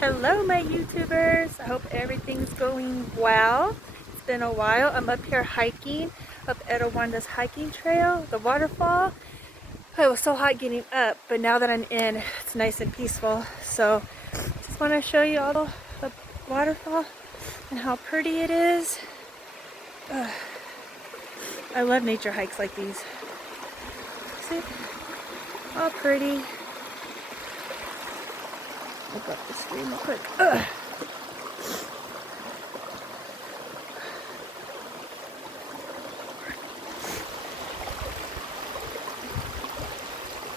Hello my YouTubers, I hope everything's going well. It's been a while. I'm up here hiking up Etiwanda's hiking trail, the waterfall. Oh, it was so hot getting up, but now that I'm in, it's nice and peaceful. So just want to show you all the waterfall and how pretty it is. I love nature hikes like these. See? All pretty. I'll go up the stream real quick.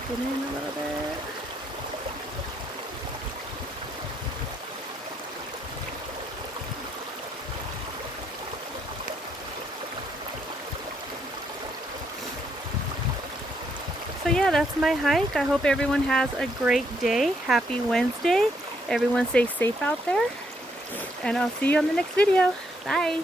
Get in a little bit. So yeah, that's my hike. I hope everyone has a great day. Happy Wednesday. Everyone stay safe out there. And I'll see you on the next video. Bye.